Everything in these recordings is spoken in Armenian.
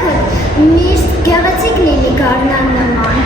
կյանքը միշտ գեղեցիկ լինի գարնան նման։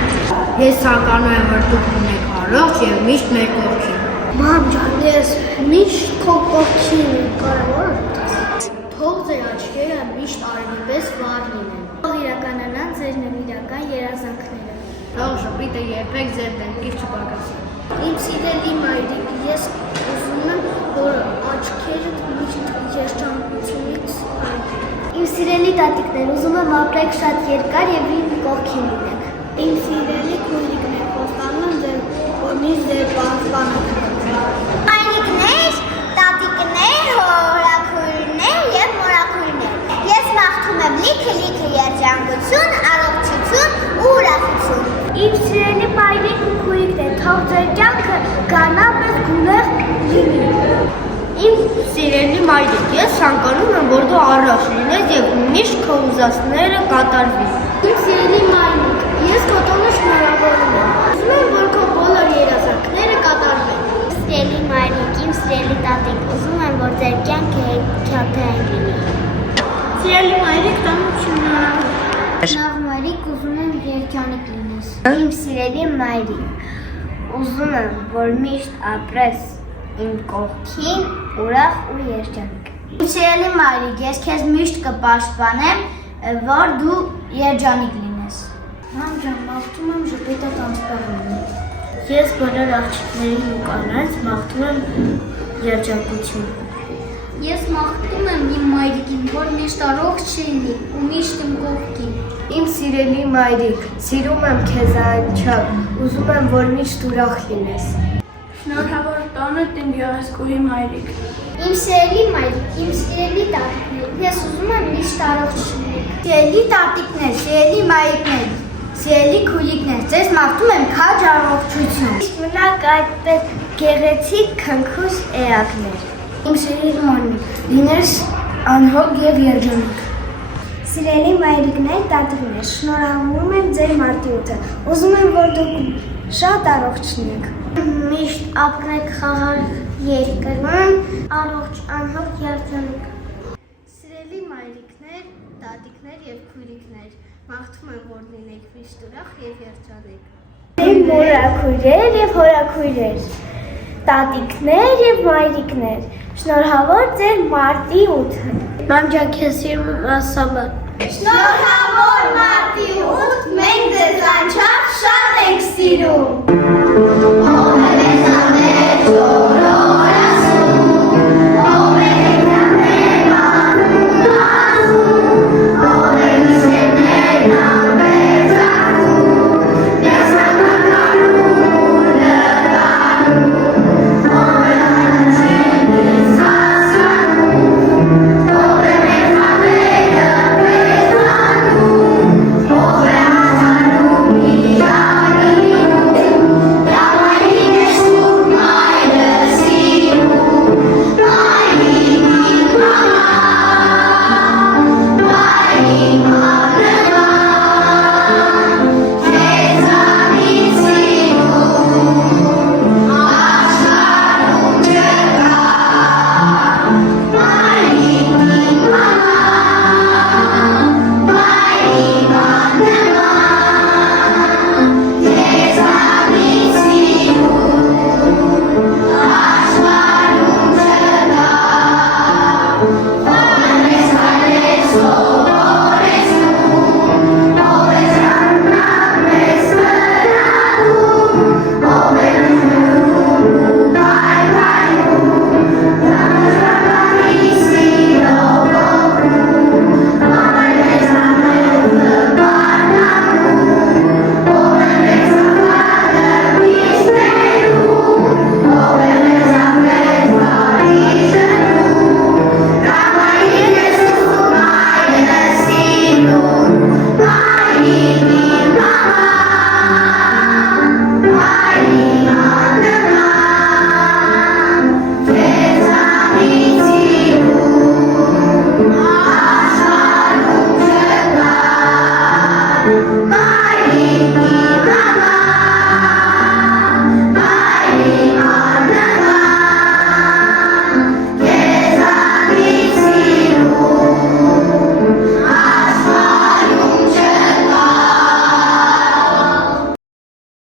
Ես ցանկանում եմ, որ դուք լինեք առողջ եւ միշտ մեր կողքին։ Մամ ջան, ես միշտ քո կողքին կարևոր եմ։ Թող ձեր աչքերը միշտ արևի պես վառ լինեն։ Թող իրականանան ձեր նվիրական երազանքները։ Թող շփիթը երբեք ձեր դեմքից չպակասի։ Իմ սիրելի մայրիկ, ես ուզում եմ, որ աչքերդ միշտ երջանկությունից արվեն։ Իմ սիրելի տատիկներ, ուզում եմ ապրեք շատ երկար եւ իմ կողքին լինեք։ Իմ սիրելի քույրիկներ, խոստանում եմ ձեր, որ միշտ ձեր պահպանեք։ Մայրիկներ, տատիկներ, հորաքույրներ եւ մորաքույրներ։ Ես մաղթում եմ լիքը երջանկություն, առողջություն ու ուրախություն։ Իմ սիրելի մայրիկ ու քույրիկներ, թող ձեր կյանքը գանաբես գունեղ լինի։ Իմ սիրելի մայրիկ, ես ցանկանում եմ, որ դու առողջ լինես եւ միշտ քո ուզածները կատարվի։ Իմ սիրելի մայրիկ, ես քո տոնը շնորհավորում եմ։ Ուզում եմ, որ քո բոլոր երազանքները կատարվեն։ Սիրելի մայրիկ, իմ սիրելի տատիկ, ուզում եմ, որ ձեր կյանքը հեքիաթային լինի։ Սիրելի մայրիկ, տոնը շնորհավորում։ Լավ մայրիկ, ուզում եմ երջանիկ լինես։ Իմ սիրելի մայրիկ, ուզում եմ, որ միշտ ապրես իմ կողքին ուրախ ու երջանիկ։ Իմ սիրելի մայրիկ, ես քեզ միշտ կպաշտպանեմ, որ դու երջանիկ լինես։ Մամ ջան, մաղթում եմ ժպիտը անսպառ լինի։ Ես բոլոր աղջիկներին ու կանանց մաղթում եմ երջանկություն։ Ես մաղթում եմ իմ մայրիկին, որ միշտ առողջ լինի ու միշտ իմ կողքին։ Իմ սիրելի մայրիկ, սիրում եմ քեզ անչափ, ուզում եմ, որ միշտ ուրախ լինես։ Շնորհավոր տոնդ իմ գեղեցկուհի մայրիկ։ Իմ սիրելի մայրիկ, իմ սիրելի տատիկներ, ես ուզում եմ միշտ առողջ լինեք։ Սիրելի տատիկներ, սիրելի մայրիկներ, սիրելի քույրիկներ, ձեզ մաղթում եմ քաջ առողջություն։ Միշտ մնաք այդպես գեղեցիկ քնքուշ էակներ։ Իմ սիրելի մայրիկ, լինես անհոգ եւ երջանիկ։ Սիրելի մայրիկներ, տատիկներ, շնորհավորում եմ ձեր մարտիրոթը։ Ուզում եմ, որ դուք շատ առողջ լինեք։ Միշտ ապրեք խաղաղ երկրում, առողջ անհոգ երջանիկ։ Սիրելի մայրիկներ, տատիկներ եւ քույրիկներ, մաղթում եմ, որ լինեք միշտ ուրախ եւ երջանիկ։ Ձեր մորաքույրեր եւ հորաքույրեր, տատիկներ եւ մայրիկներ, շնորհավոր ձեր մարտի 8-ը։ Մամ ջան, քեզ սիրում եմ ասաբար։ Շնորհավոր մարտի 8, մենք ձեզ անչափ շատ ենք սիրում։